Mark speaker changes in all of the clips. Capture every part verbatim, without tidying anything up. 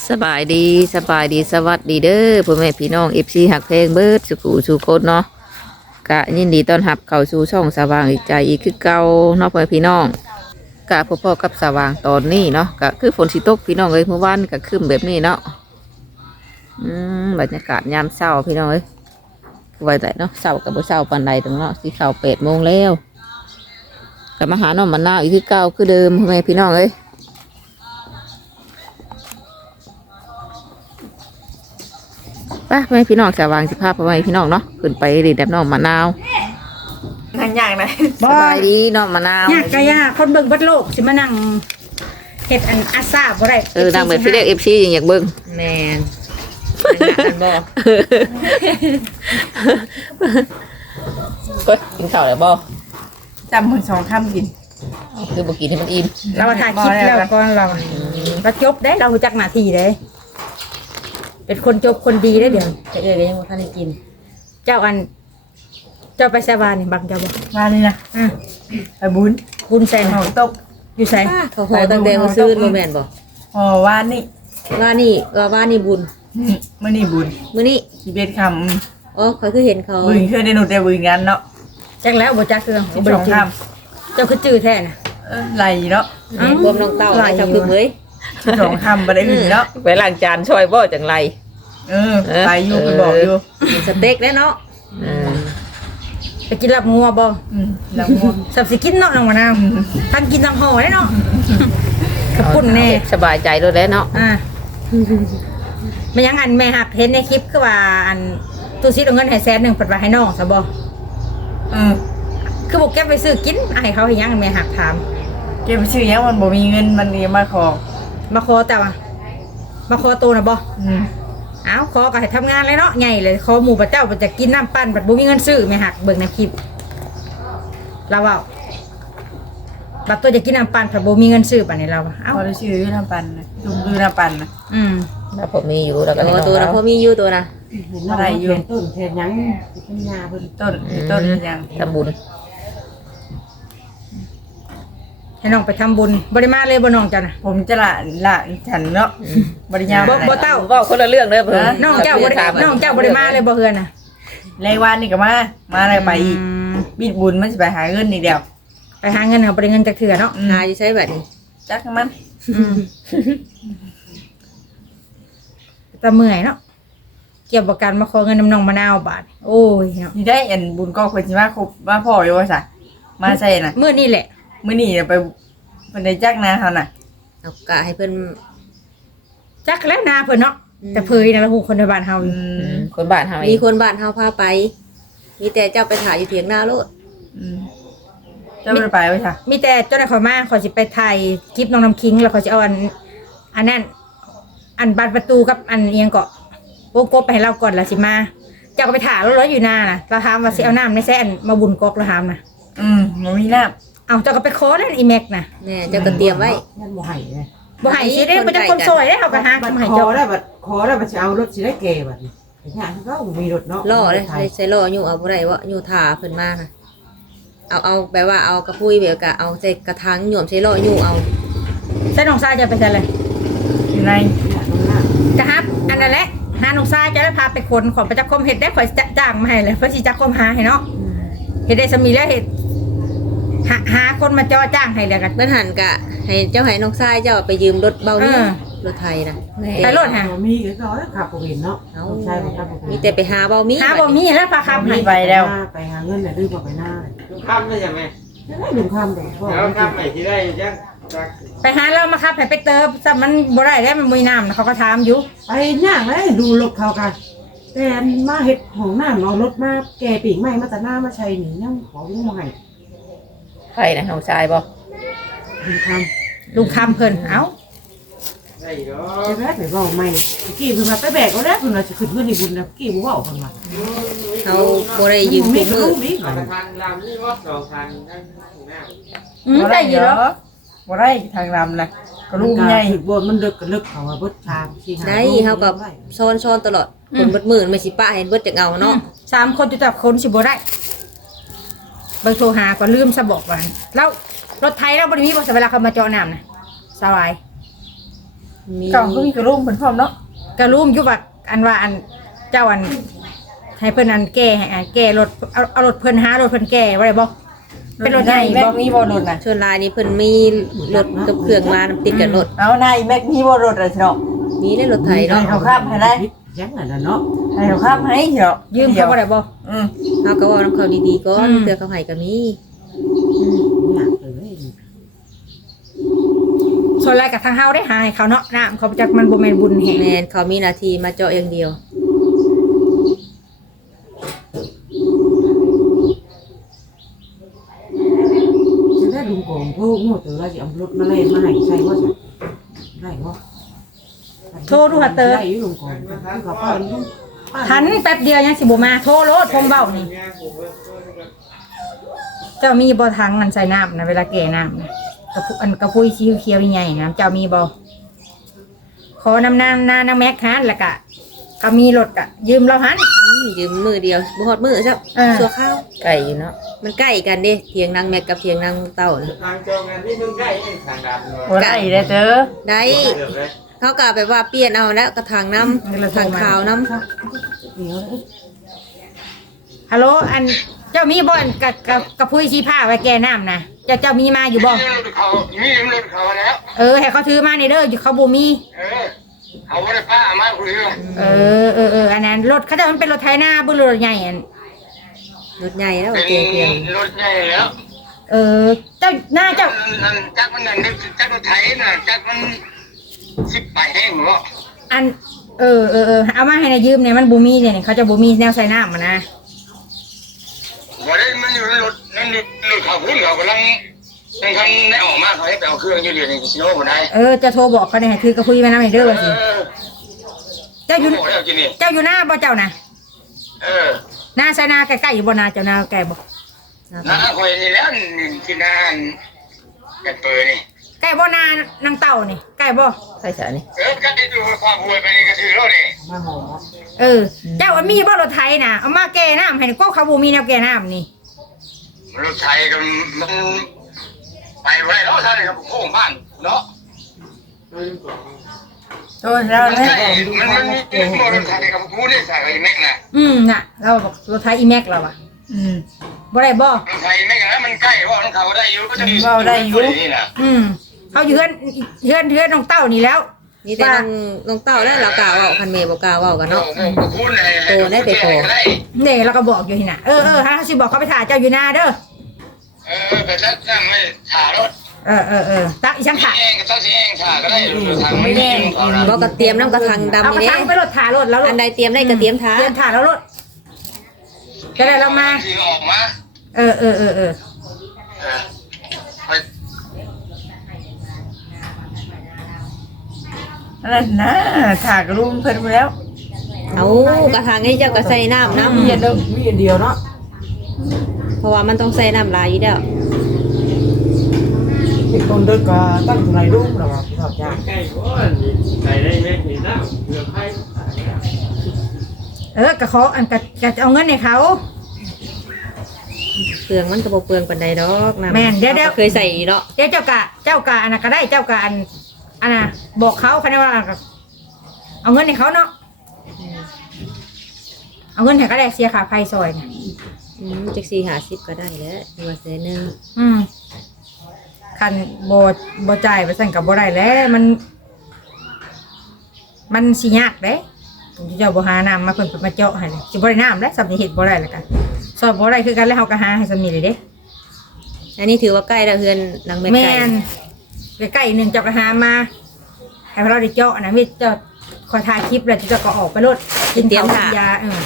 Speaker 1: สบายดีสบายดีสวัสดีเด้อพ่อแม่พี่น้องเอฟซีหักเพลงเบิร์ดสุขุสุคนเนาะกะยินดีต้อนรับเข้าสู่ช่องสว่างอีกใจอีกคือเก่าเนาะพ่อแม่พี่น้องกะพ่อๆกับสว่างตอนนี้เนาะกะคือฝนสิตกพี่น้องเอ้ยเมื่อวานกะคืมแบบนี้เนาะอืมบรรยากาศยามเช้าพี่น้องเอ้ยไว้แต่เนาะเช้ากับบ่เช้าปานใดตรงเนาะสิเข้าแปดโมงแล้วกะมาหาน้องมะนาวอีกคือเก่าคือเดิมพ่อแม่พี่น้องเอ้ยป่ะไม่พี่น้องจะวางสิภาพเอาไว้พี่น้องเนาะขึ้นไปดีแบบน้องมะนาว
Speaker 2: นั่งยากนะ
Speaker 1: สบายดีน้องมะนาวย
Speaker 3: ากก็ยากคนเบิ่งเบัดโลกสิมานั่งเฮ็ดอันอาซาบ่ได้
Speaker 1: เออดังแบบที่เรียกเอฟซีอย่างอยากเบิ้ง
Speaker 2: แมนกันบ่
Speaker 1: ก็กินข้าวแล้วบ่
Speaker 2: จำคนสองคำกิน
Speaker 1: คือบ่กินให้มันอิ่ม
Speaker 3: เราถ่ายคลิปแล้วก่อนเราเราจบได้เรารู้จักหน้าที่ได้เป็นคนจบคนดีได้เดี๋ยว
Speaker 2: แต่เอ๋ยก็ยังบ่ทันได้กิน
Speaker 3: เจ้าอัน เจ้าไปสวานี่บังเจ้าบ่
Speaker 2: มาเลยนะ
Speaker 3: อ่ะ
Speaker 2: ไปบุญ
Speaker 3: บุญใส่
Speaker 2: ห
Speaker 3: น่ะ
Speaker 2: อตก
Speaker 3: อยู่ใส่
Speaker 4: เขาขอตั้งแต่เขาซื้อโมแมนบอก
Speaker 2: หอวานนี่
Speaker 4: ว่านี่ว่าว่านี่บุญ
Speaker 2: มื่อนี่บุญ
Speaker 4: มื้อนี้
Speaker 2: สิเบ็ดค
Speaker 4: อ๋อเขาคือเห็นเขา
Speaker 2: ำบุญเคยได้หนูแต่บุญกันเนาะ
Speaker 3: จักแล้วบ่จักเครื่อง
Speaker 2: สิบ
Speaker 3: บ่
Speaker 2: สอง
Speaker 3: ได้
Speaker 2: ค
Speaker 3: เจ้าคือจื้อแท้น่ะ
Speaker 2: ำเออไหลเนาะ
Speaker 4: เห็นรวมน้องเต้าไอ้เจ้าคือเฮ้ย
Speaker 2: สิบสองคำบ่ได้อื่นเนาะ
Speaker 1: ไปล้างจานช่วยบ่จังไร
Speaker 2: เออไปอยู่ไปบอกอยู่
Speaker 4: กินสเต็กแล้วเนาะ
Speaker 1: เออ
Speaker 3: ไปกินลาบงัวบ่
Speaker 2: อืมแล้วง่วง
Speaker 3: สับสิกินเนาะน้องมะนาวทั้งกินทั้งห่อได้เนาะกระปุ่นแน่
Speaker 1: สบายใจด้วยแล้วเนาะ
Speaker 3: อ่าไม่ยังอันแม่หักเห็นในคลิปคือว่าอันตู้ซิดเอาเงินให้แสนหนึ่งเปิดไปให้น้องซะบ่
Speaker 2: เออ
Speaker 3: คือบอกแกไปซื้อกินไอ้เขาให้ยังแม่หักถาม
Speaker 2: เก็บไปชื่อยังมันบ่มีเงินมันนี่มาขอ
Speaker 3: มาขอแต่ว่ามาขอตัวนะบ่
Speaker 2: อืม
Speaker 3: เอ้าขอก็ให้ทำงานเลยเนาะใหญ่เลยขอหมู่พระเจ้าไปจะกินน้ำปั้นบัดบ่มีเงินซื้อแม่หักเบิ่งในคลิปเราเว้าบัดตัวจะกินน้ำปั้นบัดบ่มีเงินซื้อปานนี้เราว่าเอ้า
Speaker 2: พอได้ชื่อน้ำปันนะลุงดูน้ำปันนะ
Speaker 3: อืม
Speaker 1: แล้วผมมีอยู่แล้วก็
Speaker 4: แต่
Speaker 1: ให้น้
Speaker 4: ว่า
Speaker 1: อง
Speaker 4: ตัวนะ
Speaker 1: เรา
Speaker 4: พอมีอยู่ตัวนะ
Speaker 2: อะไรอยู่
Speaker 5: ต้นเทนยังเป็นยาเพิ่น
Speaker 2: ต้นต้นยัง
Speaker 1: ทำบุญ
Speaker 3: ให้น้องไปทำบุญบ่ได้มาเลยบ่น้องจ้ะน่ะ
Speaker 2: ผมจะละละฉันเนาะบริญญา
Speaker 3: บ่บ่เต้า
Speaker 1: เว้าคนละเรื่องเด้อเพิ่น
Speaker 3: น้องเจ้าบ่ได้น้องเจ้าบ่ได้มาเลยบ่เฮือนน่ะ
Speaker 2: แรงวานนี่ก็มา มาอะไรไปอีก
Speaker 3: อืม
Speaker 2: บิดบุญมันจะไปหาเงินนี่เดียว
Speaker 3: ไปหาเงินเอาบ่ได้เงินจากเถื่อเนาะ
Speaker 2: อืม
Speaker 4: หาอยู่ใช้แบบนี้
Speaker 2: จักมัน
Speaker 3: แต่เมื่อยเนาะเกี่ยวกับการมาขอเงินน้ำนองมะนาวบาทโอ้ยเนาะ
Speaker 2: นี่ได้อันบุญก็คนที่มาครบมาพ่ออยู่ว่าซะมาใช่น่ะ
Speaker 3: เมื่อนี่แหละ
Speaker 2: มื้อนี้ไปเป็นได้จักนาเฮาน่ะ
Speaker 4: เอากะให้เพิ่น
Speaker 3: จักแล้วนาเพิ่นเนาะแต่เพยนะละหูคนในบ้านเฮา
Speaker 2: อื
Speaker 3: อยู่
Speaker 2: ม
Speaker 1: คนบ้านเฮา
Speaker 4: มี
Speaker 1: อีก
Speaker 4: คนบ้านเฮาพาไป มีแต่เจ้าไปถ่ายอยู่เถียงนาโลด
Speaker 2: อืมจะไปไปว่าซะ
Speaker 3: มีแต่เจ้าหน้าขอยมาขอยสิไปถ่ายคลิปน้องน้ำคิงแล้วขอยสิเอาอันอันนั้นอันบานประตูกับอันเอียงเกาะวงกบไปให้เราก่อนแล้วสิมาเจ้าก็ไปถ่ายรถๆอยู่หน้าน่ะเราถามว่าสิเอาน้ำในแซ่นมาบุญกอกแล้วถามน่ะ
Speaker 2: อืมบ่มีน้ำ
Speaker 3: เอาเจ้าก็ไปขอนั่นอีแม็กน่ะ
Speaker 4: แน่เจ้าก็เตรียมไว้
Speaker 5: นั่นบ่ให้เลย
Speaker 3: บ่ให้สิได้บ่จะคนซอยได้เฮาก็หา
Speaker 5: บัด
Speaker 3: บ่ให้
Speaker 5: ขอ
Speaker 3: เจ้า
Speaker 5: ได้บัดขอได้บัดสิเอารถสิได้แก่บัดนี้ยากก็มีรถเนาะ
Speaker 4: ล่อเลยใส่ล่ออยู่เอาบ่ได้ว่าอยู่ถ่าเพิ่นมาน่ะเอาเอาแบบว่าเอากระพุ้ยแบบกะเอาใส่กระถางหย่วมใส่ล่ออยู่เอา
Speaker 3: ใส่น้องชายจะไปใส่อะไร
Speaker 2: อยู่ใน
Speaker 3: กะฮับอันนั้นแหละหาน้องชายจะได้พาไปคนของประจักษ์คมเฮ็ดได้ข่อยจะจ้างมาให้เลยเพื่อสิจักษ์คมหาให้เนาะเฮ็ดได้สมีแล้วเฮ็ดหาหาคนมาจ้อจ้างให้แล้วกัน
Speaker 4: เพิ่นหันกะให้เจ้าให้น้องชายเจ้าไปยืมรถเบานี่
Speaker 3: เออ
Speaker 4: รถไทยนะ
Speaker 3: ไปรถหา
Speaker 5: บ่มีก็เขาขับบ่เห็นเนาะใช่บ่ครับบ่
Speaker 4: มีแต่ไปหาเบามี
Speaker 3: หาบ่มีแล้วพาขับให้
Speaker 2: มีไปแล้ว
Speaker 5: ไปหาเงินน่ะดื้อบ่ไปหน้า
Speaker 6: ลุงข้ามได้ยังไง
Speaker 5: ได้ลุงข้ามเด้พ่อ
Speaker 6: แล้วข้ามไหนที่ได้ยังจัก
Speaker 3: ไปหาเรามาขับให้ไปเติมซะมันบ่ได้แล้วมันมีน้ำนะเขาก็ถามอยู่
Speaker 5: ไปย่างเลยดูรถเขากันแต่มาเฮ็ดห้องน้ำเอารถมาแก่ปีกใหม่มาแต่หน้ามาใช้นี่ยังขอยังบ่ให้
Speaker 1: ใครนะน้องชายบ่
Speaker 5: ลุงข้าม
Speaker 3: ลุงคำเพิ่นเอ้า
Speaker 6: ได้เหรอ
Speaker 5: จะแบกไปเว้าใหม่กี้เพิ่นว่าไปแบกเอาแล้วเพิ่นว่าสิขึ้นเงินนี่บุญนะกี้บ่เว้าเพิ่นว่า
Speaker 4: เขาบ่ได้ยืม
Speaker 5: มี
Speaker 4: ทุก
Speaker 5: ก็
Speaker 4: มือ
Speaker 5: รู้มี
Speaker 6: ธนาคารลำนี่ว่าสองพันนั่งข้างหน้า
Speaker 3: อืมได้อยู่แล้ว
Speaker 2: บ่ได้ทางลำนะก็ลูกใหญ่
Speaker 5: ถึงบ่มันลึกก็ลึกเขาว่าเบิดทางสิหา
Speaker 4: ได้เขากับซ้อนซ้อนตลอดคนเบิดมือไม่สิป้าเห็นเบิดจากเงาเนาะ
Speaker 3: สามคนจะจับคนสิบ่ได้เบอร์โทรหาก็ลืมซะบอกว่าแล้วรถไทยเราบ่ได้มีบ่เวลาเขามาเจาะน้ำนะสบาย
Speaker 4: มี
Speaker 2: เก่าก็มีกระลุ่มเหมือนพร้อมเนาะ
Speaker 3: กระลุ่มอยู่ว่าอันว่าอันเจ้าอันให้เพิ่นอันแก้ให้อันแก้รถเอาเอารถเพิ่นหารถเพิ่นแก้ไว้ได้บ่เป็นรถใหญ่
Speaker 2: แม็
Speaker 3: บ่
Speaker 2: กมีบ่รถน่ะ
Speaker 4: ชวนลายนี่เพิ่นมีรถกับเครื่องมาติดกับรถ
Speaker 2: เอานายแม็กมีบ่รถอ่ะเนาะ
Speaker 4: มีได้รถไถเนาะ
Speaker 2: เขาข้ามให้ได้
Speaker 5: ยังไงล่ะเนาะ
Speaker 2: ให้เขาข้ามให้เนาะ
Speaker 3: ยืมเขาบ่ได้บ่
Speaker 2: อืม
Speaker 4: เฮาก็เว้านำเขาดีๆก่อน
Speaker 3: อืม
Speaker 4: เพื่อเขาให้ก็มี
Speaker 5: อยากเลย
Speaker 3: ส่วนรายกับทางเฮาได้หาให้เขาเนาะน้ำเขาจักมันบ่แม่นบุญแห่ง
Speaker 4: แม่นเขามีหน้าที่มาเจาะอย่างเดียว
Speaker 5: จะได้ลุงโกงโทษงวดแต่ว่าจะเอารถมาเล่นมาให้ใช่ว่าใช่ได้บ่
Speaker 3: โทรดูหาเตอ
Speaker 5: ได้อยู่ลุงโกงเขาป้าลุง
Speaker 3: ทันแป๊บเดียวยังสิบ่มาโทรโลดผมเว้านี่เจ้ามีบ่ทางอันใส่น้ำนะเวลาแก่น้ำนะกระพุอันกระพุ้ยสีเขียวๆใหญ่ๆนะเจ้ามีบ่ขอนำนางนานางแม็กฮันแล้วก็ก็มีรถก็ยืมเราหัน
Speaker 4: อืมยืมมือเดียวบ่ฮอดมือซับ
Speaker 3: เออ
Speaker 4: สัวข้าว
Speaker 1: ไก่อยู่เนาะ
Speaker 4: มันใกล้กันเด้เถียงนางแม็กกับเถียงนางเต่าน่ะ
Speaker 6: ทางเจ้างานที่มึงใกล้เองทางดำเลย
Speaker 2: บ่ได้เด้อเด้อ
Speaker 4: ได้
Speaker 6: เดี๋ยวเลย
Speaker 4: เขาก็แบบว่าเปลี่ยนเอาแล้วกระถางน้ำทางขาวน้ำ
Speaker 5: เดี๋ยวเลย
Speaker 3: ฮัลโหลอันเจ้ามีบ่อนกับกับกับพุ้ยชีผ้าไว้แก่น้ำนะเจ้าเจ้ามีมาอยู่บ่
Speaker 7: มีรถเขามีรถเขาแล้ว
Speaker 3: เออให้เขาถือมาในเด้ออยู่เขาบ่มี
Speaker 7: เออเขาไม่ได้ป้ามาคุยเรื่อง
Speaker 3: เออเออเอออันนั้นรถเขาจะมันเป็นรถไถนาบ่รถใหญ่อัน
Speaker 4: รถใหญ่แล้ว
Speaker 7: เป็น
Speaker 4: เตียงเตียง
Speaker 7: รถใหญ่แล้ว
Speaker 3: เออเจ้าหน้าเจ้า
Speaker 7: นั่นจักมันนั่นจักรถไถน่ะจักมันสิบไปแห้งหรอ
Speaker 3: อันเออเออเออเอามาให้นายยืมเนี่ยมันบ่มีเนี่ยเขาจะบ่มีแนวใส่น้ำมันนะ
Speaker 7: วันนี้มันอยู่ในรถนั่นรถเขาพุ่นเขากำลังยังทันได้ออกมาเขาให้ไปเอาเครื่องยืดเดือดในกิโลคนได้
Speaker 3: เออจะโทรบอกเขาเนี่ยให้ถือกระพุ้ยมาน้ำในเด้อว่าสิ
Speaker 7: เออ
Speaker 3: เจ้าอยู่
Speaker 7: โอ้ยเอากินนี่
Speaker 3: เจ้าอยู่หน้าบ่เจ้านะ
Speaker 7: เออ
Speaker 3: หน้าใส่นาใกล้ๆอยู่บ่นาเจ้านาใกล้บ่
Speaker 7: น้าคอยนี่แล้วที่นานแกเปิดนี่
Speaker 3: ใกล้บ่นานางเต่านี่ใกล้บ่
Speaker 1: ใช่ใช่นี่
Speaker 7: เออก็ได้ดูความรวยไปนี่ก็ถือแล้วนี่
Speaker 5: มาหอ
Speaker 3: เออ เจ้าว่ามีบ่รถไถน่ะเอามาแก้น้ำให้ก็เขาบ่มีแนวแก้น้ำนี่
Speaker 7: รถไทยกันมันไปไว้แล้วท่านครับโค้งบ้านเนาะ
Speaker 2: โทรแล้ว
Speaker 7: มัน
Speaker 2: แม่
Speaker 7: ใช่มันมันมีมอเตอร์ไซค์กับผู้ได้ใส่ไอ้แม็กนะ
Speaker 3: อืมน่ะเราบอกรถไถอีแม็กเราอ่ะ
Speaker 2: อืม
Speaker 3: บ่ได้บ่
Speaker 7: รถไทยแม็กนะมันใกล้ว่าของเขาได้อยู่ก็จะมีนี่นะ
Speaker 3: อืมเขาอยู่เฮือนเฮือนเฮือนน้องเต้านี่แล้ว
Speaker 4: นี่แต่น้องน้องเต่าแล้วเรากล่าวเว้าคันเมย์บ่กล่าวเว้ากัน
Speaker 7: เนาะ
Speaker 4: เนาะ
Speaker 7: พูดเลย
Speaker 3: เนี่ยเราก็บอกอยู่ที่น่ะเออเออถ้าเขาสิบอกเขาไปถ่ายเจ้าอยู่หน้าเด้อ
Speaker 7: เออแต่ถ้าถ้าไม่ถ่ายรถ
Speaker 3: เออเออเออตักอีช่างถ่าย
Speaker 7: เองก็ต้องเองถ่ายก็ได้ทางไม่แน่
Speaker 4: บ่กระเตรียมน้ำกระถาง
Speaker 3: เอา
Speaker 4: ดำ
Speaker 3: กระ
Speaker 4: นี่
Speaker 3: ทังไป
Speaker 4: เด้
Speaker 3: รถถ่ายรถแล้วร
Speaker 4: อั
Speaker 3: ถ
Speaker 4: นใดเตรียมได้ก็เตรียมท้า
Speaker 3: เตรียมถ่ายแล้วรถจะได้เรามา
Speaker 7: ที่ออกมา
Speaker 3: เออเออเออเออ
Speaker 7: เออไป
Speaker 2: นั่นนะถากระลุ่มเพิ่นไปแล้ว
Speaker 4: เอากระถางให้เจ้าก็ใส่น้ำน้
Speaker 5: มีอันเดียวมีอันเดียวเนาะ
Speaker 4: ำเพราะว่ามันต้องใส่น้ำลายอยู่แล้ว
Speaker 5: เป็นคนเดินก็ตั้งไหนลูกเราพี่ทอดยา
Speaker 6: ใกล้ก่อนใส่ได้แม็กนี่นะเกือบให้
Speaker 3: เออกระเขาอันกะกะจะเอาเงินให้เขา
Speaker 4: เปลืองมันก็บ่เปลืองปานใดดอกน้ำ
Speaker 3: แม่นเดี๋ยวเดี๋ยว
Speaker 4: เคยใส่อยู่เนาะ
Speaker 3: เดี๋ยวเจ้ากะเจ้ากะอันน่ะก็ได้เจ้ากะอันอันน่ะบอกเขาคันว่าเอาเงินให้เขาเนาะเอาเงินให้ก็ได้เสียค่าไฟซอยน่ะ
Speaker 4: อืมจักสี่ห้าสิบก็ได้แล้วว่าแสนหนึง
Speaker 3: อืมคันบ่บ่จ่ายไปสั่นกับบ่ได้แล้วมัน มันสิยากเด้เจ้าบ่หาน้ำมาเพิ่นมาเจาะให้เลยสิบ่ได้น้ำแล้วสำนี้เฮ็ดบ่ได้แล้วกันซอยบ่ได้คือกันแล้วเฮาก็หาให้สำนี้เลยเด้
Speaker 4: อันนี้ถือว่าใกล้แล้วเฮือนหลังแม่
Speaker 3: แม่
Speaker 4: ไก่
Speaker 3: นใกล้ๆหนึงเจ้าก็หามาให้เราได้เจาะนะมีเจ้าขอถ่ายคลิปแล้วเจ้าก็ออกไปรถกินข้าวกินยาเอ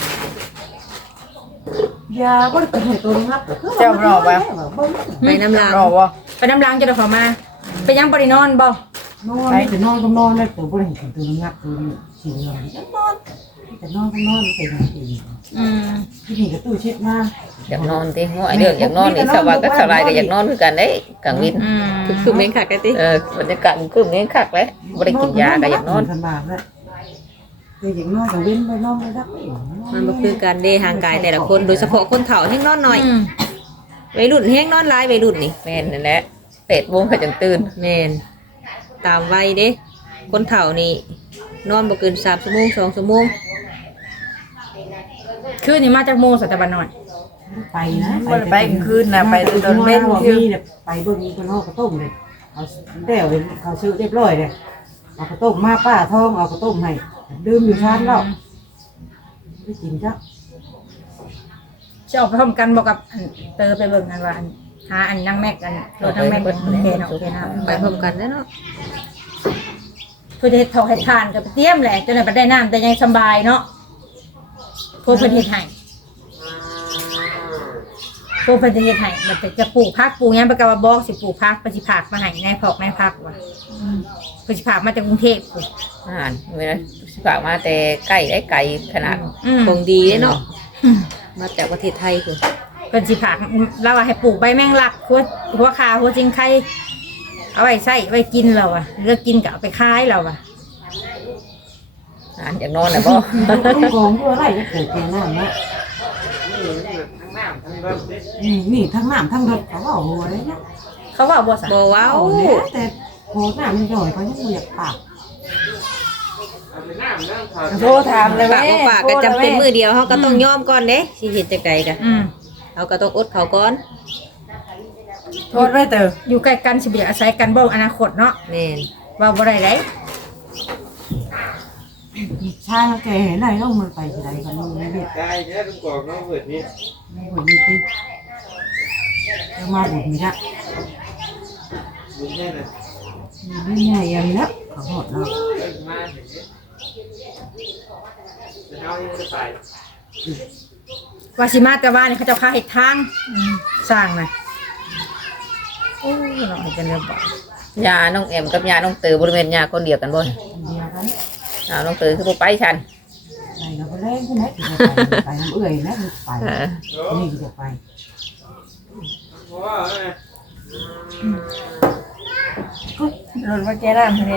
Speaker 3: อย
Speaker 5: าก็ได้ให้ตัวงับ
Speaker 4: ไปน้ำลาง
Speaker 2: รอวะ
Speaker 3: ไปน้ำล้างเจ้าเดี๋ยวเขามาไปยังบ่ได้นอนบ่
Speaker 5: นอนแต่นอนก็นอนได้ตัวบ่ได้เห็นตัวงับตัวสีเงินจะนอนแต่นอนก็นอนเป็นอย่างนี้
Speaker 3: อืม
Speaker 5: ที่นี่ก็ตู้ชิดมา
Speaker 1: อยากนอนติง้อยเด้ออยากนอนนี่สบายก็สบายก็อยากนอนคือกันเด้กลางวิน
Speaker 3: อืม
Speaker 4: คือเม้งขาดกันติ
Speaker 1: เออบรรยากาศมันคือเงี้ยคักเลยบ่ได้กินยาก็อยากนอน
Speaker 5: ลำบากแล้วคืออยากนอนแต่เว้นไปนอนไม่ได้
Speaker 4: มันบ่คือการเด้ห่างกายแต่ละคนโดยเฉพาะคนเฒ่าแห้งนอนน้อย
Speaker 3: อืม
Speaker 4: วัยรุ่นแห้งนอนหลายวัยรุ่นนี่
Speaker 1: แม่นนั่นแหละแปดโมงเขาจังตื่น
Speaker 4: แม่นตามวัยเด้คนเฒ่านี่นอนบ่เกินสามชั่วโมงสองชั่วโมง
Speaker 3: คืนนี้มาจากโมสัตบันหน่อย
Speaker 5: ไปนะ
Speaker 2: บ่ได้ไปกลางคืนนะไปตอนเว้น
Speaker 5: ที่
Speaker 2: ที่
Speaker 5: เนี่ยไปเบิ่งคนนอกข้าวต้มเลยเขาแต้วเลยเขาซื้อเรียบร้อยเลยเอาข้าวต้มมาป้าทองเอาข้าวต้มให้ดื่มอยู่ชานแล้วไม่กินจ้ะ
Speaker 3: จะออกไปพร้อมกันบอกกับอันเตอไปเบิ่งกันว่าอันหาอันนั่งแม็กกันรถนั่งแม็กโอเคเนาะโอเคนะ
Speaker 4: ไปพร้อมกันแน่เนาะ
Speaker 3: เพื่อจะเฮ็ดทองให้ทานกับเตรียมแหละจนได้ได้น้ำแต่ยังสบายเนาะพวกเพิ่นเฮ็ดให้พวกเพิ่นจะเฮ็ดให้มันจะปลูกผักปลูกหยังไปก็ว่าบอกสิปลูกผักไปสิผักมาให้ในพอกในผักว่ะไปสิผักมาจากกรุงเทพพุ่น
Speaker 1: อาหารเวลาสิฝากมาแต่ไก่ได้ไก่ขนาด
Speaker 3: อืม
Speaker 4: ของดีเนาะมาจากประเทศไทยคือ
Speaker 3: เพิ่นสิผักเราว่าให้ปลูกใบแมงลักหัวหัวคาหัวจิงไข่เอาไว้ใส่ไว้กินเราอ่ะเลือกกินก็เอาไปขายเราอ่ะ
Speaker 1: อาหารอย่างนอนน่ะบ่
Speaker 5: ต้องกองตัวอะไรก็เกิดแก่น้ำเนาะ
Speaker 6: ทั้งน้ำทั้งรถนี่
Speaker 5: อืมนี่ทั้งน้ำทั้งรถเขาเอาหัวเลยเนาะ
Speaker 3: เขาว่าบ่ซะ
Speaker 4: บ่เว้า
Speaker 5: เอาเนี่ยแต่โหน้ำมันหน่อยเขายังไม่อยากปาก
Speaker 6: เอาไปน้ำน้ำถอด
Speaker 2: โทรถามเลย
Speaker 4: ปาก
Speaker 2: แม่
Speaker 4: บ่ปากก็จำเป็นมือเดียวเฮาก็ต้องยอมก่อนเด้สิเฮ็ดจังไดกะ
Speaker 3: อืม
Speaker 4: เฮาก็ต้องอดเขาก่อน
Speaker 2: โทษไว้เตอ
Speaker 3: อยู่ใกล้กันสิเบียอาศัยกันบ่อนาคตเนาะ
Speaker 4: แม่น
Speaker 3: ว่าบ่ได้ได
Speaker 5: ชายแก่เห็นอะไรต้องมันไปที่ไหนกันมึงไม่รู้
Speaker 6: ได้เนี่ยลุงกอกน้องเบิดนี่
Speaker 5: ไม่หุ่นนี่ติจะมาบุญมีละ
Speaker 6: ลุงเนี่ยนะ
Speaker 5: ไม่ใหญ่ยังนะเขาหมดแล้ว
Speaker 6: เลิกมาถึงนี้จะเอายังไม่ไป
Speaker 3: ว่าสิมาแต่ว่านี่เขาเจ้าพาเฮ็ดทางสร้างน่ะโอ้ยเนาะให้จังได๋บ่
Speaker 1: ยาน้องแอมกับยาน้องเตอบริเวณยาคนเดียวกันบ่
Speaker 5: อันเดียวกัน
Speaker 1: อ้าวน้องเตอคือบ่ไปฉัน
Speaker 5: ไปเราก็เล่นใช่ไหมถึงจะไปไปน้ำเอื่อยนะไป
Speaker 1: เออ
Speaker 5: นี่จะไป
Speaker 6: เพราะว่าเนี่ย
Speaker 2: รถว่าแกน้ำเพิ่นเอง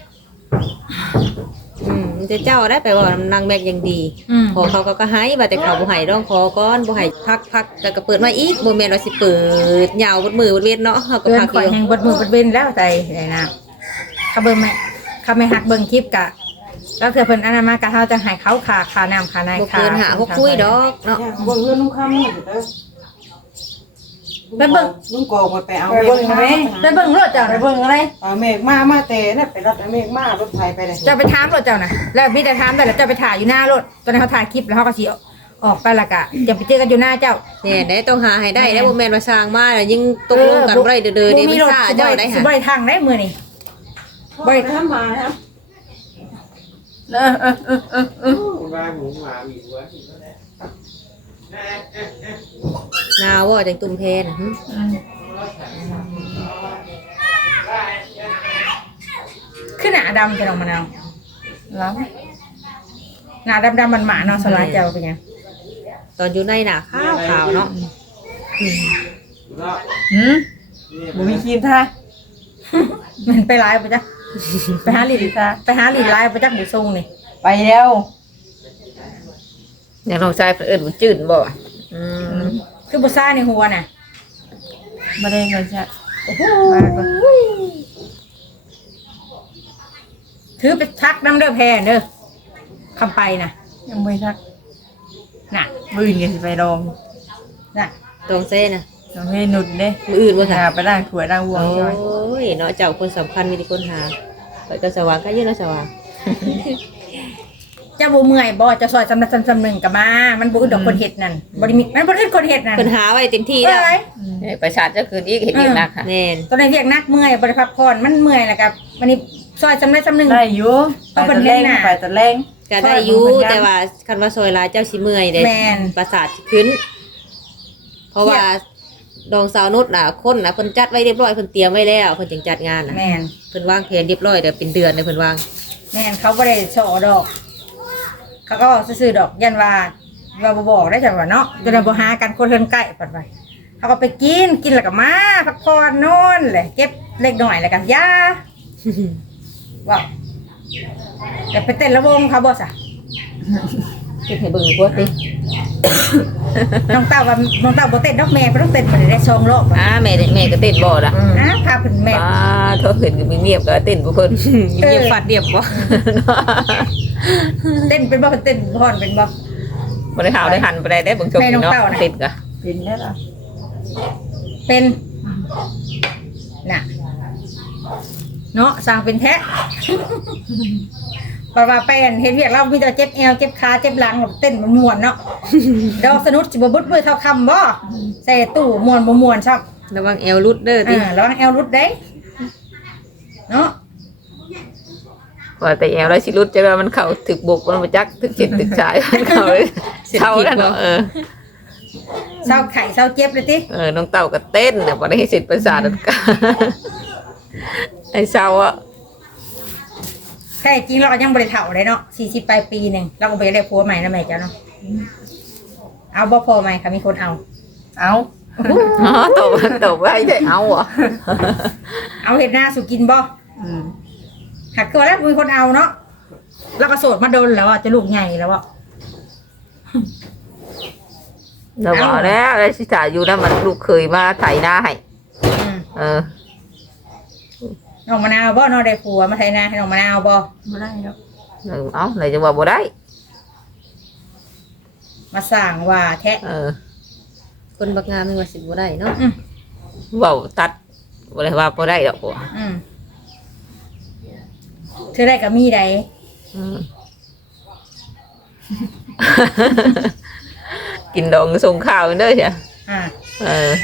Speaker 4: อืมมันจะเจ้าได้ไปว่านางแบกยังดี
Speaker 3: อืม
Speaker 4: พอเขาก็ก็ให้ว่าแต่เขาบ่ให้ร้องขอก่อนบ่ให้พักพักแล้วก็เปิดมาอีกบ่แม่นว่าสิเปิดยาวเบดมือเบดเว้นเนาะเฮาก็
Speaker 3: เกิน
Speaker 4: พัก
Speaker 3: ข่อย
Speaker 4: อยู่
Speaker 3: แห่งเบิดมือเบิดเว้นแล้วใจได้นะถ้าเบิ่งแม่ถ้าไม่ฮักเบิ่งคลิปกะ แล้วเถื่อเพิ่นอันนั้นมากะเฮาจะให้เขาขาขาน้ำขาใน
Speaker 4: บ่
Speaker 3: ขา
Speaker 4: เกินหาพวกคุยดอกเนาะ
Speaker 5: เนี่ยเบิ่งเรื่องนุ่งข้ามนี่เด้อ
Speaker 3: ไปเบิ่ง
Speaker 5: นุ่งกองมาไปเอา
Speaker 2: ไปเบิ่งไหม
Speaker 3: ไปเบิ่งรถเจ้า
Speaker 2: ไป
Speaker 3: น่ะ
Speaker 2: เบิ่งอะไร
Speaker 5: เอาเมฆมามาแต่นั่นไปรับเมฆมารถไฟไปเลย
Speaker 3: เจ้าไปถามรถเจ้าน่ะแล้วมีแต่ถามแต่แล้วเจ้าไปถ่ายอยู่หน้ารถตอนนั้นเขาถ่ายคลิปแล้วเขาก็สิออกไปและกะจะไปเจอกันอยู่หน้าเจ้า
Speaker 4: เนี่ยได้ต้องหาให้ได้แล้วบ่แม่นว่าสร้างมาแล้วยิ่งตกลงกันบ่ได้เด้อๆนี่มันซ่าเจ้าได้
Speaker 3: สิ
Speaker 4: หา
Speaker 3: บ่ได้ทางได้มื้อนี้
Speaker 5: บริทำมาครับ
Speaker 2: เออเออเออเออเออ
Speaker 6: คุณว่าหมูหมาอีกวะ
Speaker 4: นาวว่าจังตุ่มเพนหึ
Speaker 3: ขึ้นหน้าดำจะลองมะนาว
Speaker 2: ล้
Speaker 3: หน้าดำๆมันหมาเนาะสลายเจ้าเป็นไง
Speaker 4: ตอนอยู่ในน่ะขาวขาวๆเนาะ
Speaker 2: ำหืมบ่มีครีมท่า
Speaker 3: มันไปไลฟ์ไปจ้ะไปหาหลินไปหาหลินไลฟ์ไปจ้ะหมูทรงนี่
Speaker 2: ไปแล้ว
Speaker 1: อย่างน้องชายเพิ่นเอิ้นบ่จืดบ่อืม
Speaker 3: คือบุซ่าในหัวน่ะ
Speaker 2: บ่ได้เงินจ้ะ
Speaker 3: มาก่อนถือไปทักน้ำเด้อแพนเด้อคำไปน่ะ
Speaker 2: ยังไม่ทัก
Speaker 3: น่ะ
Speaker 2: มื้ออื่นก็สิไปลอง
Speaker 3: น่ะ
Speaker 4: ตรงเส้นน่ะ
Speaker 2: ลองให้นุดเด้
Speaker 4: มื้ออื่นบ่
Speaker 2: หา
Speaker 4: ค่ะ
Speaker 2: ไปล้างถ้วยล้างวง
Speaker 4: โอ้
Speaker 2: ใช่ไหม
Speaker 4: ยเนาะเจ้าคนสำคัญมีแต่คนหาไปก็สว่างก็อยู่เนาะสว่าง
Speaker 3: เจ้าบ่เมื่อยบ่จะซอยสำนักสำนึงกับมา มันบ่อึดดอกคนเฮ็ดนั่นบ่ได้มีมันบ่อึดคนเฮ็ดนั่น
Speaker 4: เพิ่นหาไว้เต็มที่
Speaker 3: เอ้
Speaker 4: แล้ว
Speaker 3: ย
Speaker 1: เอ้ยประชาชนจะคืนอีกเห็นอีกนักค่ะ
Speaker 4: แม่น
Speaker 3: ตอนนี้เรียกนักเมื่อยบ่ได้พักผ่อนมันเมื่อยแล้วกับวันนี้ซอยสำนักสำนึง
Speaker 2: ได้อยู่ไปตะแรงไปตะแรง
Speaker 4: ก็ได้อยู่แต่ว่าคันว่าซอยหลายเจ้าสิเมื่อยเด้
Speaker 3: แม่น
Speaker 4: ประสาทสิขึ้น เพราะว่าดองสาวนุชน่ะคนน่ะเพิ่นจัดไว้เรียบร้อยเพิ่นเตรียมไว้แล้วเพิ่นจึงจัดงานน่ะ
Speaker 3: แม่น
Speaker 4: เพิ่นวางแผนเรียบร้อยเดี๋ยวเป็นเดือนเลยเพิ่นวาง
Speaker 3: แม่นเขาบ่ได้โชว์ดอก เขาก็ซื่อๆดอกยันว่าว่าบ่บอกได้จังว่าเนาะจนบ่หากันคนเพิ่นใกล้ปัดไปเขาก็ไปกินกินแล้วก็มาพักผ่อนนอนแหละเก็บเล็กน้อยแล้วก็ยาว้าวจะไปเต้นระวงเขาบ่ซะ
Speaker 1: คิดให้เบิ่งกว่าติ
Speaker 3: น้องเต้าว่าน้องเต้าบ่เต้นดอกแม่บ่ต้องเต้นมันได้สองรอบ
Speaker 1: อ่าแม่แม่ก็เต้นบ่ล่ะ
Speaker 3: อ่ะพาเพิ่นแม่
Speaker 1: อ่าเธอเห็นก็เงียบก็เต้นบ่เพิ่น
Speaker 4: เงียบฟาดเดียบบ่
Speaker 3: เต้นเป็นบ่เต้นพรเป็นบ่
Speaker 1: บ่ได้หาวได้หันบ่ได้ได้เบิ่งชม
Speaker 3: แม่น้อง
Speaker 1: เนาะ
Speaker 3: เต้าน่ะ
Speaker 1: เต้นก็
Speaker 2: เป็นได้หรอ
Speaker 3: เป็นน่ะเนาะสร้างเป็นแท้ เพราะว่าไปอันเห็นเวียกเรามีแต่เจ็บเอวเจ็บขาเจ็บหลังเต้นมันม่วนเนาะ ดอกสนุดสิบ่บึดมือเท่าคำบ่ใส่ตู้ม่วนบ่ม่วนซับ
Speaker 4: ระวังแอวรุดเด้อติ
Speaker 3: อ่าระวังแอวรุดเด้เนาะ
Speaker 1: ว่าแต่แอวแล้วสิรุดจะว่ามันเข้าถึกบกมันบ่จักถึกจิตถึกสายมันเข้าเลยเช้าแล้วเนาะเออ
Speaker 3: เศร้าไข่เศร้าเจ็บเลยติ
Speaker 1: เออน้องเต้าก็เต้นน่ะบ่ได้ให้สิทธิ์ประสาทอันกันไอ้เช้าอ่ะ
Speaker 3: แท้จริงเราก็ยังบ่ได้เฒ่าเลยเนาะสี่สิบปลายปีหนึงเราก็บ่ได้ผัวใหม่นะแม่เจ้าเนาะเอาบ่พอใหม่ค่ะมีคนเอา
Speaker 2: เอา
Speaker 1: อ๋อตบตบไว้ได้เอาเหรอ
Speaker 3: เอาเฮ็ดหน้าสู่กินบ่
Speaker 2: อืม
Speaker 3: หักเกิดแล้วมีคนเอาเนาะเราก็โสดมาโดนแล้วอ่ะจะลูกใหญ่แล้วอ่ะ
Speaker 1: เราบอกแล้วแล้วสิถาอยู่แล้วมันลูกเคยมาไถหน้าให้
Speaker 3: อืม
Speaker 1: เออ
Speaker 3: น้องมะนาวบ่เนาะได้ผัวมาไทยนาให้น้องมะนาวบ่
Speaker 2: ไม่ได้หรอก
Speaker 1: เอ้าไหนจะว่าบ่ได้
Speaker 3: มาสร้างว่าแท้
Speaker 1: เออ
Speaker 4: คนบักงามมีว่าสิบ่ได้เนาะ
Speaker 3: อืม
Speaker 1: เว้าตัดบ่ได้ว่าบ่ได้ดอกบ่
Speaker 3: อืมเธอได้กับมีใด
Speaker 1: อืม กินดองส่งข้าวเด้อจ้ะ
Speaker 3: อ่า
Speaker 1: เออ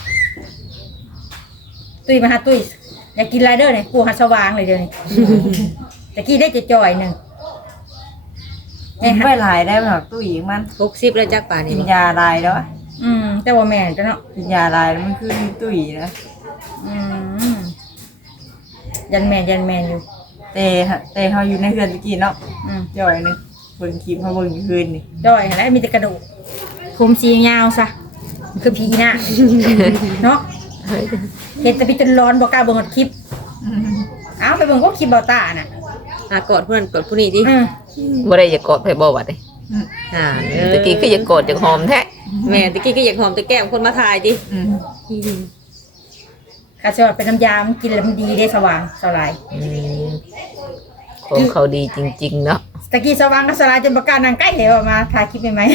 Speaker 3: ตุ้ยมาหาตุ้ยอยากกินไรเดอร์เนี่ยกูหัดสว่างเลยเดี๋ยวนี้ ตะกี้ได้จะจ่อยหนึ่ง
Speaker 2: กินไม่หลายได้ไหมครับตู้หญิงมัน
Speaker 4: หกสิบแล้วจักป่าน
Speaker 2: กิ
Speaker 4: นี้
Speaker 2: น
Speaker 4: บ่
Speaker 2: ยาลายแล้วอะ
Speaker 3: อืมแต่ว่าแม่นจ้ะเนาะ
Speaker 2: กินยาลายแล้วมันขึ้นตู้หญิงนะ
Speaker 3: อืมยันแมนยันแมนอยู่
Speaker 2: แต่แต่เขาอยู่ในเรือนตะกี้เนาะ
Speaker 3: อืม
Speaker 2: ย่อยหนึงเบิ่งคลิปเขาเบิ่งคืนนี่
Speaker 3: จ่อยแล้วมีแต่กระดูกผมสียาวซะคือผีน่ะ เนาะเห็นแต่พี่จนร้อนบอกกล้าเบิ่งหมดคลิปเอาไปเบิ่งก็คลิปเบาตาน่ะ
Speaker 4: อากอดเพิ่นกอดผู้นี้ดิ
Speaker 3: อืม
Speaker 1: บ่ได้จะกอดไผบ่บัดนี้
Speaker 4: อ่า
Speaker 1: ตะกี้คือจะกอดจะหอมแท้
Speaker 4: แม่ตะกี้ก็อยากหอมแต่แก้มคนมาถ่ายดิ
Speaker 2: อืม
Speaker 3: ข้าชอบเป็นน้ำยามันกินแล้วมันดีได้สว่างสลาย
Speaker 1: อืมของเขาดีจริงๆเนาะ
Speaker 3: ตะกี้สว่างก็สลายจนประกาศนางใกล้เหวมาถ่ายคลิปใหม่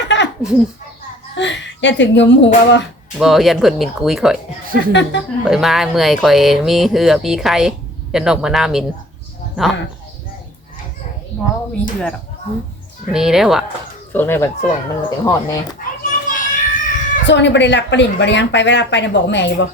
Speaker 3: ๆ อย่าถึงยมหัวบ่
Speaker 1: บ่ยันเพิ่นมินกุยข่อย ข่อยมาเมื่อยข่อยมีเหือมีไข่ยันนกมาหน้ามินเนาะ
Speaker 2: เพราะมีเหือดอก
Speaker 1: มีแล้วอ่ะช่วงในบัดช่วงมันจะฮอดแน่
Speaker 3: ช่วงนี้บริลักประดินบริยังไปเวลาไปเนี่ยบอกแม่อยู่บ่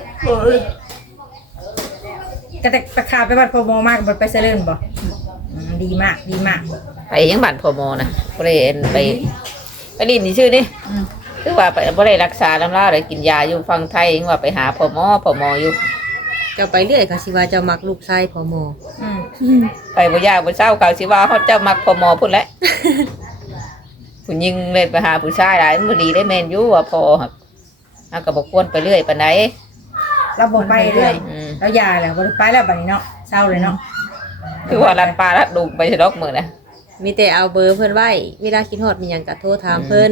Speaker 3: ก็แต่ตะขาไปบัดพอมอมากบ่ไปเซเลนบ่อืมดีมากดีมาก
Speaker 1: ไปยังบ้านพมนะบ่ได้เอ็นไปไปดินนี่ชื่อนี่คือว่าไปบ่ได้รักษาลำลาได้กินยาอยู่ฝั่งไทยยังว่าไปหาพมพมอยู่
Speaker 4: เจ้าไปเรื่อยค่ะสิว่าเจ้ามักลูกชายพอหมอ
Speaker 3: อืม
Speaker 1: ไปบ่ยากบ่เศร้าเขาสิว่าเขาเจ้ามักพมพุ่นแหละ ผู้หญิงเลยไปหาผู้ชายหลายมันบ่ดีได้แม่นอยู่ว่าพอหักเฮาก็บ่ควรไปเรื่อยปานใด
Speaker 3: เราบ่ไปเรื่อย
Speaker 1: อืม
Speaker 3: เรายาแล้วบ่ได้ไปแล้วบัดนี้เนาะเศร้าเลยเนาะ
Speaker 1: คือว่ารันปลารัดดุงไปสิดอกมื้อนะ
Speaker 4: มีแต่เอาเบอร์เพิ่นไว้เวลาคิดฮอดมีหยังก็โทรถามเพิ่น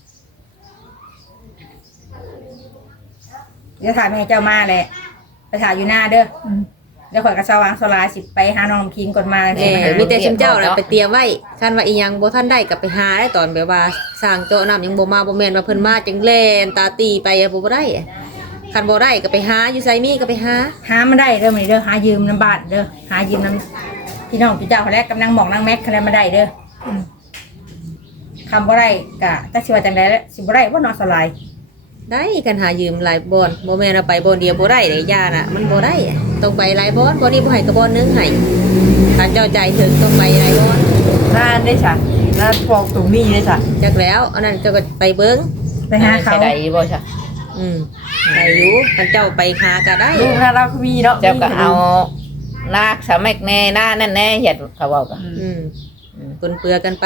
Speaker 3: เดี๋ยวถามแม่เจ้ามาแหละไปถ่ายอยู่หน้าเด้ออเดี๋ยวข่อยกับสว่างสลายสิไปหาน้องคิงก่อนมา
Speaker 4: แหมมีแต่ชุมเจ้าน่ะไปเตรียมไว้คันว่าอีหยังบ่ทันได้ก็ไปหาได้ตอนแบบว่าสร้างเจาะน้ำยังบ่มาบ่แม่นว่าเพิ่นมาจังแล่นตาตีไปอะบ่ได้อะคันบ่ได้ก็ไปหาอยู่ไสมีก็ไปหา
Speaker 3: หามันได้เด้อมื้อนี้เด้อหายืมน้ำบ้านเด้อหายืมน้ำพี่น้องพี่เจ้าเขาแรกกำลังหมองนางแม็กคะแนนมาได้เด้ออคำบ่ได้กะจักสิว่าจังได๋แล้วสิบ่ได้บ่เนอนสลาย
Speaker 4: ได้กันหายืมหลายบอนบ่แม่นเอาไปบอนเดียวบ่ได้เด้ย่าน่ะมันบ่ได้อะต้องไปหลายบอนบ่นี้บ่ให้ก็บอนหนึงให้ถ้าเจ้าใจถึงต้องไปหลายบอน
Speaker 2: น่านได้จ้ะน่านฟอกตรงนี้ได้จ้ะ
Speaker 4: จักแล้วอันนั้นเจ้าก็ไปเบิ่ง
Speaker 3: ไปหาเขา
Speaker 1: ใช่ใดบ่ใช่
Speaker 4: อืมได้อยู่คันเจ้าไปหาก็ได้
Speaker 2: ลูกน่าเราก็มีเนาะ
Speaker 1: เจ้าก็เอาลากสามักแน่หน้านั่นแน่เฮ็ดเขาเว้าก็
Speaker 4: อืมปนเปื้อกันไป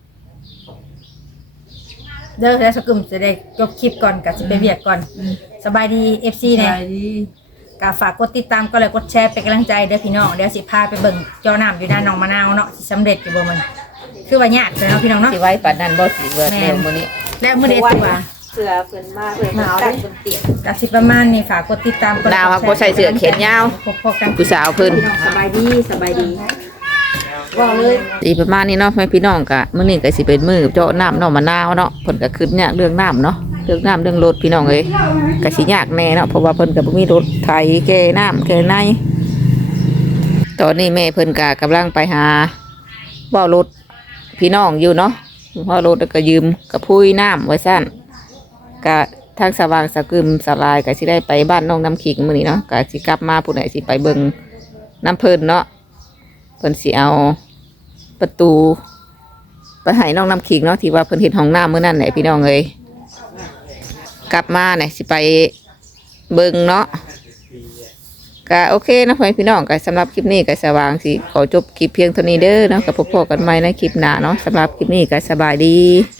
Speaker 3: เด้อแล้วสกุมจะได้จบคลิปก่อนกับสิไปเวียกก่อนสบายดี เอฟ ซี
Speaker 2: ใช่
Speaker 3: เนี่ย
Speaker 2: ดี
Speaker 3: กฝากกดติดตามก็เลยกดแชร์เป็นกำลังใจเด้อพี่น้องเดี๋ยวสิพาไปเบิ่งจอน้ำอยู่ด้านหนองมะนาวเนาะสิสำเร็จอยู่บ่มันคือว่ายากเลยเนาะพี่น้องเนาะ
Speaker 1: สิไว้ปานนั้นบ่สิเบิดเร็วมื้อนี้
Speaker 3: แล้วมื้อเด็ดตัว
Speaker 4: เสือเพิ่นมาเพิ่นตั้งบนเตียง
Speaker 3: กสิประมาณนี้ฝากกดติดตามกด
Speaker 1: ดาวครับบ่ใส่เสื้อแขนยาว
Speaker 3: พบพอกัน
Speaker 1: ผู้สาวเพิ่น
Speaker 4: พี่น้องสบายดีสบายดีว่าเลย
Speaker 1: สิประมาณนี้เนาะแม่พี่น้องก็มื้อนี้ก็สิเป็นมื้อเจาะน้ำเนาะมะนาวเนาะเพิ่นก็ขึ้นยากเรื่องน้ำเนาะเรื่องน้ำเรื่องรถพี่น้องเอ้ยก็สิยากแน่เนาะเพราะว่าเพิ่นก็บ่มีรถไถแก่น้ำแก่ในตอนนี้แม่เพิ่นก็กำลังไปหาเว้ารถพี่น้องอยู่เนาะเว้ารถแล้วก็ยืมกระพุ้ยน้ำไว้ซั่นก็ทางสว่างสกึมสลายก็สิได้ไปบ้านน้องน้ำขิงมื้อนี้เนาะก็สิกลับมาผู้ใดสิไปเบิ่งน้ำเพิ่นเนาะเพิ่นสิเอาประตูไปให้น้องน้ำขิงเนาะที่ว่าเพิ่นเฮ็ดห้องน้ำมื้อนั้นแหละพี่น้องเอ้ยกลับมาเนี่ยสิไปเบิ่งเนาะก็โอเคนะพ่อแม่พี่น้องก็สำหรับคลิปนี้ก็สว่างสิขอจบคลิปเพียงเท่านี้เด้อเนาะก็พบกันใหม่ในคลิปหน้าเนาะสำหรับคลิปนี้ก็สบายดี